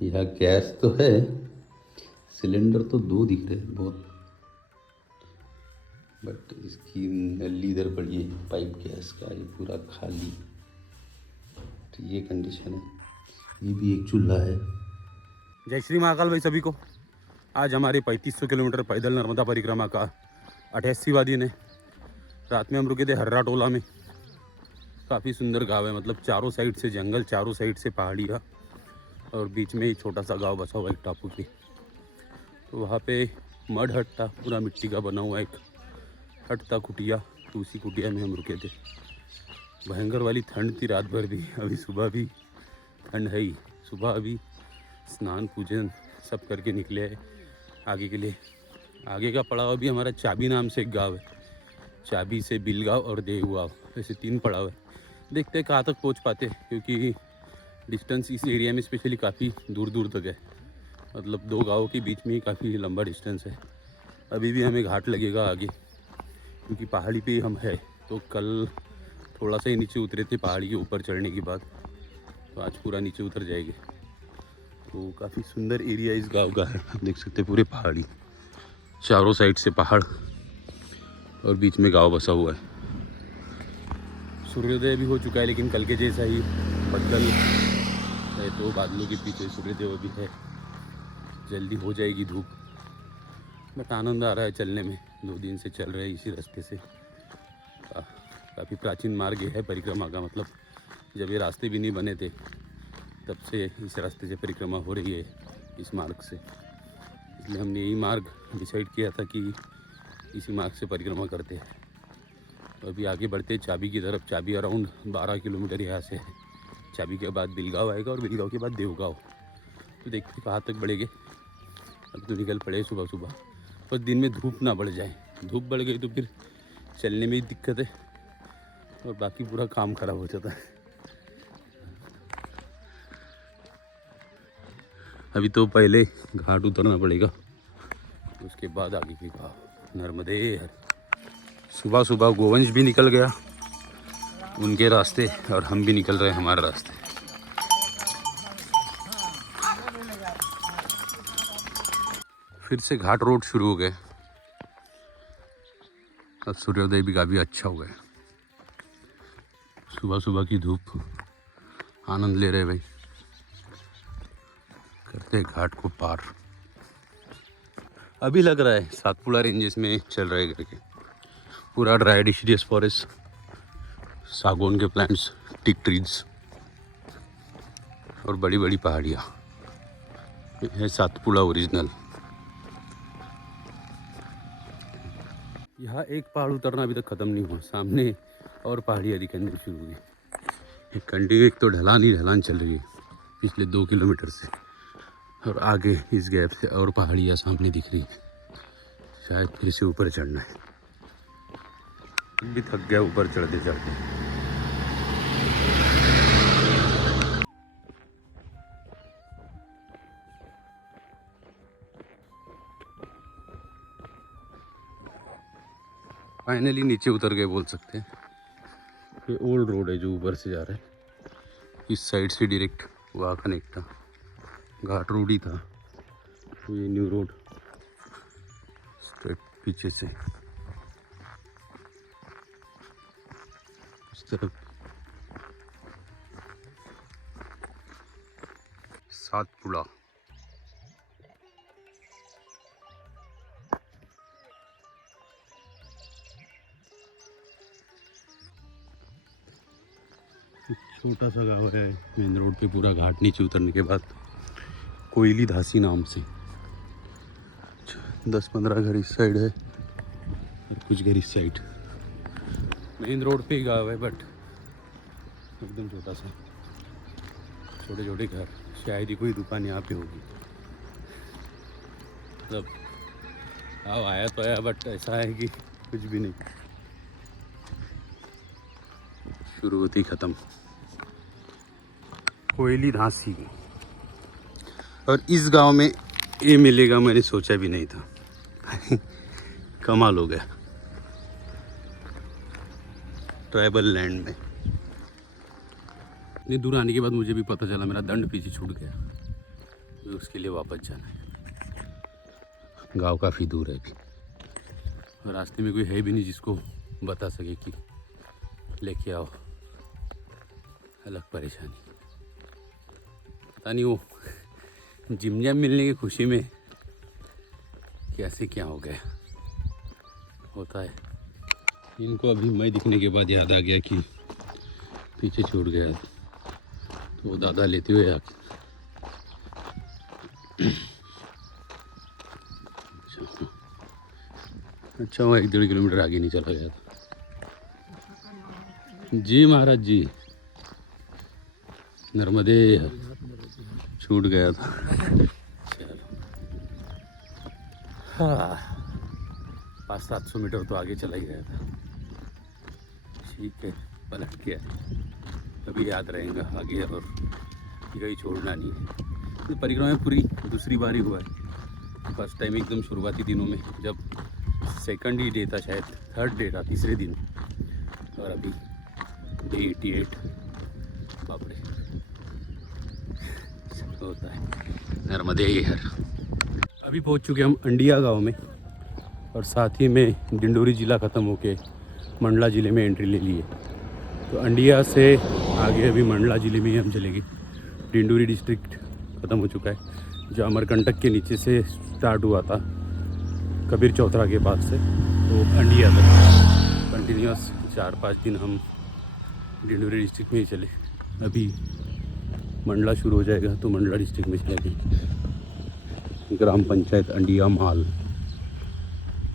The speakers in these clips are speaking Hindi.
यहाँ गैस तो है, सिलेंडर तो दो दिख रहे हैं बहुत, बट इसकी नली इधर पड़ी है पाइप गैस का, ये पूरा खाली। तो ये कंडीशन है। ये भी एक चूल्हा है। जय श्री महाकाल भाई सभी को। आज हमारे 3500 किलोमीटर पैदल नर्मदा परिक्रमा का 88वां दिन है। रात में हम रुके थे हर्रा टोला में। काफ़ी सुंदर गांव है, मतलब चारों साइड से जंगल, चारों साइड से पहाड़ियाँ और बीच में ही छोटा सा गांव बसा हुआ एक टापू पे। तो वहाँ पे मड हट था, पूरा मिट्टी का बना हुआ एक हट था, कुटिया। तो उसी कुटिया में हम रुके थे। भयंकर वाली ठंड थी रात भर भी, अभी सुबह भी ठंड है ही। सुबह अभी स्नान पूजन सब करके निकले हैं आगे के लिए। आगे का पड़ाव अभी हमारा चाबी नाम से एक गांव है। चाबी से बिलगांव और देव गाँव, ऐसे 3 पड़ाव है। देखते हैं कहाँ तक पहुँच पाते, क्योंकि डिस्टेंस इस एरिया में स्पेशली काफ़ी दूर दूर तक है। मतलब 2 गाँवों के बीच में ही काफ़ी लंबा डिस्टेंस है। अभी भी हमें घाट लगेगा आगे, क्योंकि पहाड़ी पे हम है। तो कल थोड़ा सा ही नीचे उतरे थे पहाड़ी के ऊपर चढ़ने के बाद, तो आज पूरा नीचे उतर जाएंगे। तो काफ़ी सुंदर एरिया इस गांव का है। आप देख सकते हैं पूरे पहाड़ी, चारों साइड से पहाड़ और बीच में गांव बसा हुआ है। सूर्योदय भी हो चुका है, लेकिन कल के जैसा ही बदल है, तो बादलों के पीछे सूर्योदय भी है। जल्दी हो जाएगी धूप, बट आनंद आ रहा है चलने में। 2 दिन से चल रहे हैं इसी रास्ते से। काफ़ी प्राचीन मार्ग है परिक्रमा का, मतलब जब ये रास्ते भी नहीं बने थे तब से इस रास्ते से परिक्रमा हो रही है, इस मार्ग से। इसलिए हमने यही मार्ग डिसाइड किया था कि इसी मार्ग से परिक्रमा करते हैं। तो अभी आगे बढ़ते हैं चाबी की तरफ। चाबी अराउंड 12 किलोमीटर यहाँ से है। चाबी के बाद बिलगांव आएगा और बिलगांव के बाद देवगांव। तो देखते हैं कहाँ तक बढ़ेंगे। अब तो निकल पड़े सुबह सुबह, पर दिन में धूप ना बढ़ जाए। धूप बढ़ गई तो फिर चलने में ही दिक्कत है और बाकी पूरा काम खराब हो जाता है। अभी तो पहले घाट उतरना पड़ेगा, उसके बाद आगे की गाँव नर्मदे हर। सुबह सुबह गोवंश भी निकल गया उनके रास्ते और हम भी निकल रहे हैं हमारे रास्ते। फिर से घाट रोड शुरू हो गए। अब सूर्योदय भी काफ़ी अच्छा हुआ है। सुबह सुबह की धूप आनंद ले रहे भाई। करते घाट को पार। अभी लग रहा है सातपुड़ा रेंजेस में चल रहे करके। पूरा ड्राई डिसीडियस फॉरेस्ट, सागौन के प्लांट्स, टिक ट्रीज और बड़ी बड़ी पहाड़ियाँ। ये है सातपुड़ा ओरिजिनल। यहाँ एक पहाड़ उतरना अभी तक ख़त्म नहीं हुआ, सामने और पहाड़ियाँ दिखने शुरू हुई। एक कंटिन्यू, एक तो ढलान ही ढलान चल रही है पिछले 2 किलोमीटर से, और आगे इस गैप से और पहाड़ियाँ सामने दिख रही है। शायद फिर से ऊपर चढ़ना है। भी थक गया ऊपर चढ़ते चढ़ते। फाइनली नीचे उतर गए बोल सकते हैं। ये ओल्ड रोड है जो ऊपर से जा रहा है। इस साइड से डायरेक्ट वहाँ कनेक्ट था, घाट रोड ही था। तो ये न्यू रोड स्ट्रेट पीछे से इस तरफ सातपुड़ा। छोटा सा गाँव है मेन रोड पे। पूरा घाट नीचे उतरने के बाद कोयली धासी नाम से 10-15 घर इस साइड है और कुछ घर इस साइड। मेन रोड पे ही गाँव है, बट एकदम छोटा सा, छोटे छोटे घर। शायद ही कोई दुकान यहाँ पे होगी। मतलब हाँ आया तो आया, बट ऐसा है कि कुछ भी नहीं। शुरू होती ख़त्म। कोयली धासी। और इस गांव में ये मिलेगा मैंने सोचा भी नहीं था। कमाल हो गया ट्राइबल लैंड में। इतनी दूर आने के बाद मुझे भी पता चला मेरा दंड पीछे छूट गया। अभी उसके लिए वापस जाना है। गांव काफ़ी दूर है अभी और रास्ते में कोई है भी नहीं जिसको बता सके कि लेके आओ। अलग परेशानी, पता नहीं वो जिम जैम मिलने की खुशी में कैसे क्या हो गया होता है। इनको अभी मैं दिखने के बाद याद आ गया कि पीछे छूट गया तो वो दादा लेते हुए आके अच्छा वो 1-1.5 किलोमीटर आगे नहीं चला गया था। जी महाराज जी, नर्मदे छूट गया था। हाँ 500-700 मीटर तो आगे चला ही गया था। ठीक है, पलट गया, अभी याद रहेगा आगे और कहीं छोड़ना नहीं है। तो परिक्रमा पूरी दूसरी बार ही हुआ है। फर्स्ट टाइम एकदम शुरुआती दिनों में जब सेकंड ही डे था, शायद थर्ड डे था, तीसरे दिन, और अभी डे 88। बाप रे, होता है नर्मदे हर। अभी पहुंच चुके हम अंडिया गांव में और साथ ही में डिंडोरी ज़िला ख़त्म होके मंडला ज़िले में एंट्री ले ली है। तो अंडिया से आगे अभी मंडला ज़िले में ही हम चलेंगे। डिंडोरी डिस्ट्रिक्ट ख़त्म हो चुका है, जो अमरकंटक के नीचे से स्टार्ट हुआ था कबीर चौथरा के पास से, तो अंडिया तक कंटिन्यूस 4-5 दिन हम डिंडोरी डिस्ट्रिक्ट में ही चले। अभी मंडला शुरू हो जाएगा तो मंडला डिस्ट्रिक्ट में चलेंगे। ग्राम पंचायत अंडिया माल,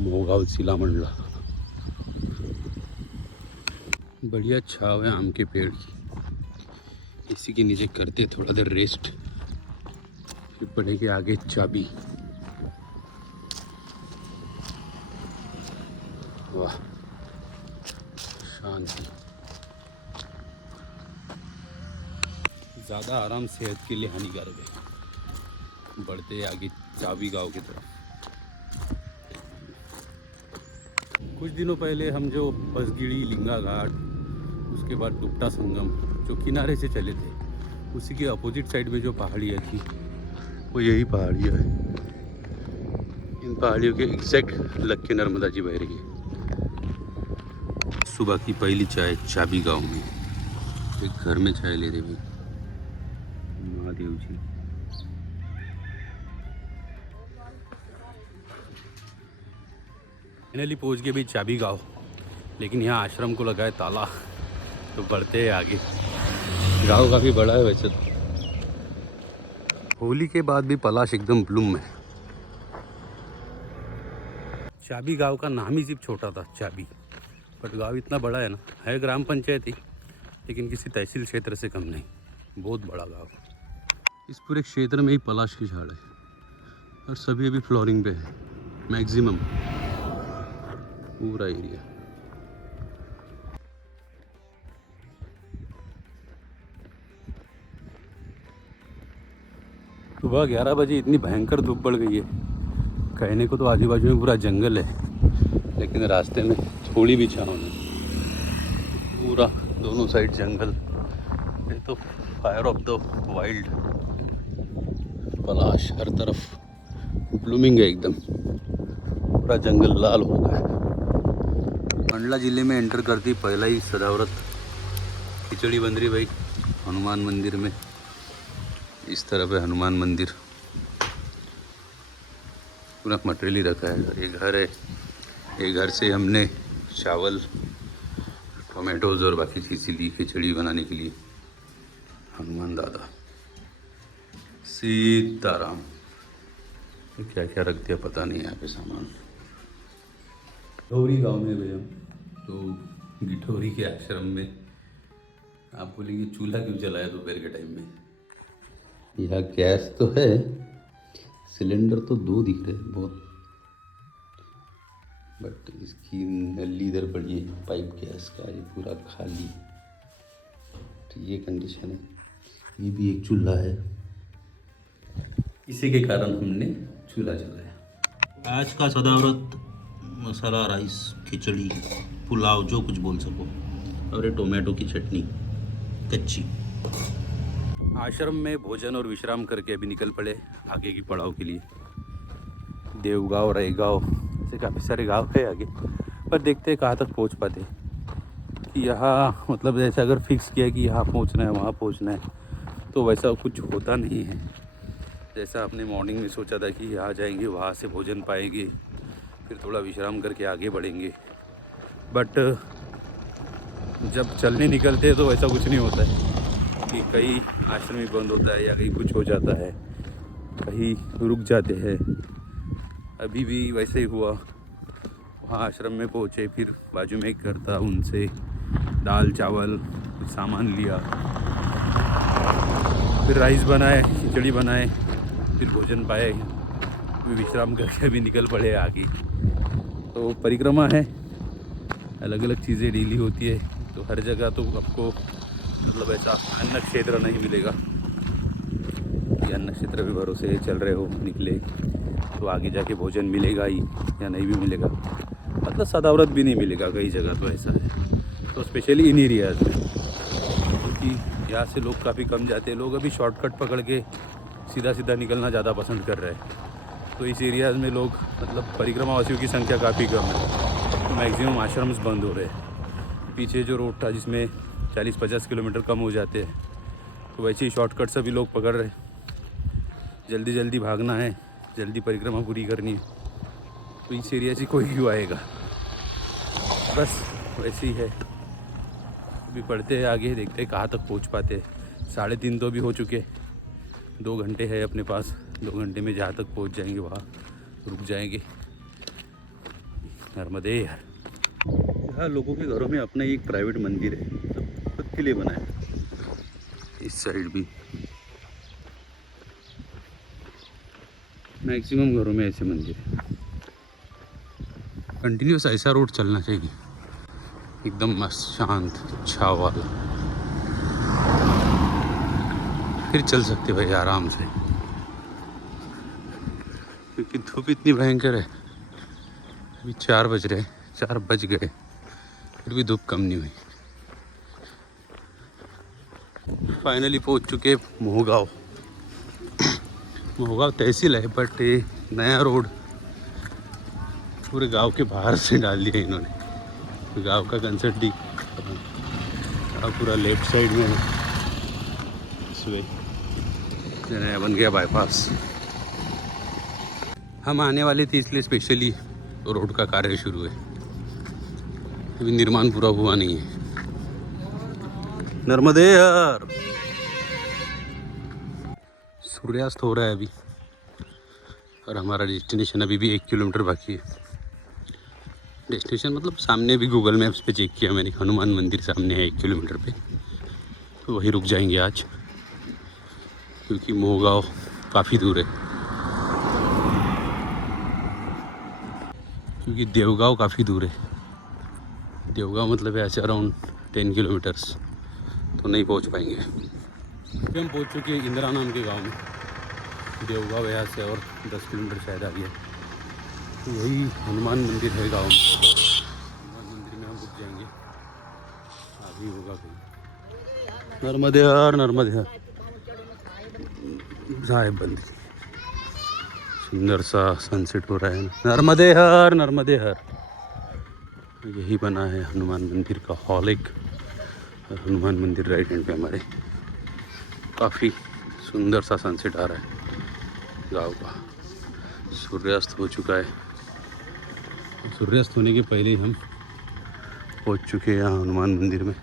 मोगांव जिला मंडला। बढ़िया छाव है आम के पेड़ की, इसी के नीचे करते थोड़ा देर रेस्ट, फिर पड़ेगी आगे चाबी। वाह शांति। ज़्यादा आराम सेहत के लिए हानिकारक है। बढ़ते आगे चाबी गांव की तरफ। कुछ दिनों पहले हम जो बसगिड़ी, लिंगा घाट, उसके बाद डुप्टा संगम जो किनारे से चले थे, उसी के अपोजिट साइड में जो पहाड़ियाँ थी वो यही पहाड़ियाँ है। इन पहाड़ियों के एग्जैक्ट लग के नर्मदा जी बह रही है। सुबह की पहली चाय चाबी गांव में, एक घर में चाय ले रहे भाई महादेव जी। फाइनली पहुंच गए भाई चाबी गांव, लेकिन यहाँ आश्रम को लगा है ताला, तो बढ़ते हैं आगे। गांव काफ़ी बड़ा है वैसे। होली के बाद भी पलाश एकदम ब्लूम है। चाबी गांव का नाम ही सिर्फ छोटा था चाबी, बट गांव इतना बड़ा है ना, है ग्राम पंचायत ही, लेकिन किसी तहसील क्षेत्र से कम नहीं, बहुत बड़ा गांव। इस पूरे क्षेत्र में ही पलाश की झाड़ है और सभी अभी फ्लोरिंग पे है, मैक्सिमम पूरा एरिया। सुबह 11 बजे इतनी भयंकर धूप बढ़ गई है, कहने को तो आजू बाजू में पूरा जंगल है, लेकिन रास्ते में थोड़ी भी छाँव नहीं, पूरा दोनों साइड जंगल। ये तो फायर ऑफ द वाइल्ड, पलाश हर तरफ ब्लूमिंग है एकदम, पूरा जंगल लाल हो गया है। मंडला ज़िले में एंटर करती पहला ही सदाव्रत खिचड़ी बन रही भाई हनुमान मंदिर में। इस तरफ है हनुमान मंदिर, पूरा मटेरियल ही रखा है। ये घर है, ये घर से हमने चावल, टोमेटोज़ और बाकी चीज़ें ली खिचड़ी बनाने के लिए। हनुमान दादा, सीताराम, तो क्या क्या रख दिया पता नहीं यहाँ पे सामान। गिठौरी गांव में भैया, तो गिठौरी के आश्रम में आप बोलेंगे चूल्हा क्यों जलाया दोपहर के टाइम में। यह गैस तो है, सिलेंडर तो 2 दिख रहे हैं बहुत, बट इसकी नली इधर पड़ी है, पाइप गैस का ये पूरा खाली, तो ये कंडीशन है। ये भी एक चूल्हा है, इसी के कारण हमने चूल्हा जलाया। आज का सदाव्रत मसाला राइस, खिचड़ी, पुलाव, जो कुछ बोल सको, और ये टोमेटो की चटनी कच्ची। आश्रम में भोजन और विश्राम करके अभी निकल पड़े आगे की पड़ाव के लिए। देवगांव, रायगांव ऐसे काफ़ी सारे गांव है आगे, पर देखते हैं कहाँ तक पहुँच पाते कि यहाँ मतलब जैसे अगर फिक्स किया कि यहाँ पहुँचना है वहाँ पहुँचना है तो वैसा कुछ होता नहीं है। जैसा आपने मॉर्निंग में सोचा था कि यहाँ जाएंगे वहाँ से भोजन पाएंगे फिर थोड़ा विश्राम करके आगे बढ़ेंगे, बट जब चलने निकलते हैं तो वैसा कुछ नहीं होता है कि कहीं आश्रम ही बंद होता है या कहीं कुछ हो जाता है, कहीं रुक जाते हैं। अभी भी वैसे ही हुआ, वहाँ आश्रम में पहुँचे, फिर बाजू में एक घर था उनसे दाल चावल कुछ सामान लिया, फिर राइस बनाए, खिचड़ी बनाए, फिर भोजन पाए, फिर विश्राम करके अभी निकल पड़े आगे। तो परिक्रमा है, अलग अलग चीज़ें डेली होती है, तो हर जगह तो आपको मतलब ऐसा अन्न क्षेत्र नहीं मिलेगा कि अन्न क्षेत्र भी भरोसे चल रहे हो निकले तो आगे जाके भोजन मिलेगा ही या नहीं भी मिलेगा, मतलब सदाव्रत भी नहीं मिलेगा कई जगह तो ऐसा है। तो स्पेशली इन एरियाज़ में, क्योंकि यहाँ से लोग काफ़ी कम जाते हैं, लोग अभी शॉर्टकट पकड़ के सीधा सीधा निकलना ज़्यादा पसंद कर रहे हैं। तो इस एरियाज़ में लोग मतलब परिक्रमावासियों की संख्या काफ़ी कम है, तो मैक्सिमम आश्रम्स बंद हो रहे हैं। पीछे जो रोड था जिसमें 40-50 किलोमीटर कम हो जाते हैं, तो वैसे ही शॉर्टकट सभी लोग पकड़ रहे, जल्दी जल्दी भागना है, जल्दी परिक्रमा पूरी करनी है, तो इस एरिया से कोई क्यों आएगा, बस वैसे ही है। अभी बढ़ते हैं आगे, देखते हैं कहाँ तक पहुँच पाते हैं। 3:30 तो अभी हो चुके, 2 घंटे है अपने पास, 2 घंटे में जहाँ तक पहुँच जाएंगे वहाँ रुक जाएंगे। नर्मदे यार, यहाँ लोगों के घरों में अपना एक प्राइवेट मंदिर है, मतलब खुद के लिए बना है। इस साइड भी मैक्सिमम घरों में ऐसे मंदिर है। कंटिन्यूस ऐसा रोड चलना चाहिए, एकदम मस्त शांत छाव वाला, फिर चल सकते भाई आराम से, क्योंकि धूप इतनी भयंकर है। अभी 4 बज रहे, 4 बज गए, फिर भी धूप कम नहीं हुई। फाइनली पहुंच चुके मोहगांव। मोहगांव तहसील है, बट ये नया रोड पूरे गांव के बाहर से डाल दिया इन्होंने। गांव का कंसेप्ट ही पूरा लेफ्ट साइड में है, नया बन गया बाईपास। हम आने वाले थे इसलिए स्पेशली रोड का कार्य शुरू है, अभी निर्माण पूरा हुआ नहीं है। नर्मदे यार, सूर्यास्त हो रहा है अभी, और हमारा डेस्टिनेशन अभी भी 1 किलोमीटर बाकी है। डेस्टिनेशन मतलब सामने भी गूगल मैप्स पे चेक किया मैंने, हनुमान मंदिर सामने है 1 किलोमीटर पे, तो वहीं रुक जाएंगे आज, क्योंकि मोहगांव काफ़ी दूर है। क्योंकि देवगांव काफ़ी दूर है, देवगांव मतलब है ऐसे अराउंड 10 किलोमीटर्स, तो नहीं पहुंच पाएंगे। हम पहुंच चुके हैं इंदिरा नाम के गांव में। देवगांव यहाँ से और 10 किलोमीटर शायद आगे है, तो वही हनुमान मंदिर है गांव में। हनुमान मंदिर में हम रुक जाएंगे, आगे होगा कहीं। नर्मदे हर, नर्मदे हर साहेब बंद, सुंदर सा सनसेट हो रहा है। नर्मदे हर, नर्मदे हर, यही बना है हनुमान मंदिर का हॉल एक, और हनुमान मंदिर राइट हैंड पे हमारे। काफ़ी सुंदर सा सनसेट आ रहा है गाँव का। सूर्यास्त हो चुका है, सूर्यास्त होने के पहले ही हम पहुंच चुके हैं यहाँ हनुमान मंदिर में।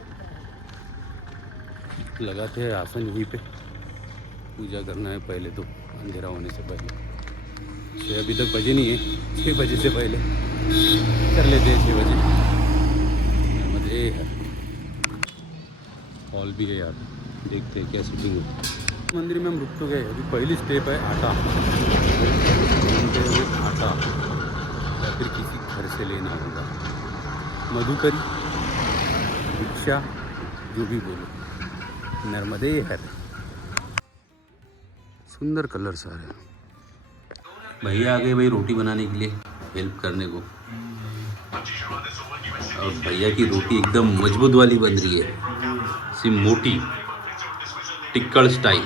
लगाते हैं आसन यहीं पे, पूजा करना है पहले तो, अंधेरा होने से पहले। 6 अभी तक बजे नहीं है, 6 बजे से पहले कर लेते हैं 6 बजे। मज़े है, हॉल भी है यार, देखते हैं क्या शूटिंग होती। मंदिर में हम रुक तो गए, अभी पहली स्टेप है आटा, आटा या फिर किसी घर से लेना होगा, मधुकरी, भिक्षा, जो भी बोलो। नर्मदे है, सुंदर कलर सारे। भैया आ गए भाई रोटी बनाने के लिए हेल्प करने को, और भैया की रोटी एकदम मजबूत वाली बन रही है, सिर्फ मोटी, टिक्कड़ स्टाइल।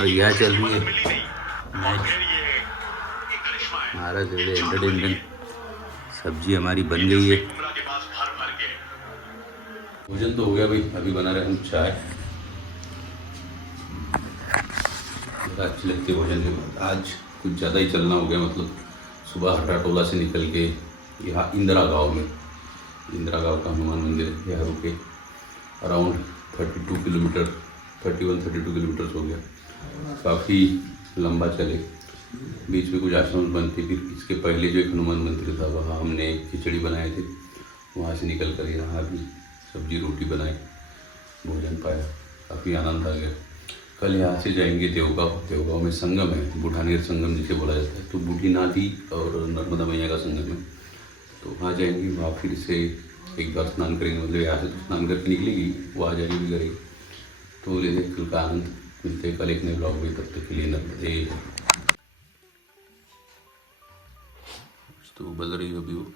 और यहाँ चल रही है मैच, हमारा जो है एंटरटेनमेंट। सब्जी हमारी बन गई है, भोजन तो हो गया भाई। अभी बना रहे हम चाय, अच्छी लगती है भोजन के बाद। आज कुछ ज़्यादा ही चलना हो गया, मतलब सुबह हर्रा टोला से निकल के यहाँ इंदिरा गांव में, इंदिरा गांव का हनुमान मंदिर है, यहाँ रुके। अराउंड 32 किलोमीटर, 31-32 किलोमीटर हो गया। काफ़ी लंबा चले, बीच में कुछ आश्रम बंद थे। फिर इसके पहले जो एक हनुमान मंदिर था वहाँ हमने खिचड़ी बनाए थे। वहाँ से निकल कर यहाँ भी सब्जी रोटी बनाई, भोजन पाया, काफ़ी आनंद आ गया। कल यहाँ से जाएंगे देवगांव। देवगांव में संगम है, बूढ़ानेर संगम जिसे बोला जाता है। तो बूढ़ी नादी और नर्मदा मैया का संगम है, तो वहाँ जाएंगे। वहाँ फिर से एक बार स्नान करेंगे, मतलब यहाँ से तो स्नान करके निकलेगी, वो आ जाएगी भी करेगी। तो लेते कल का आनंद। मिलते हैं कल एक नए ब्लॉग में, तब तक के लिए नर्मदे। तो बज रही है अभी वो।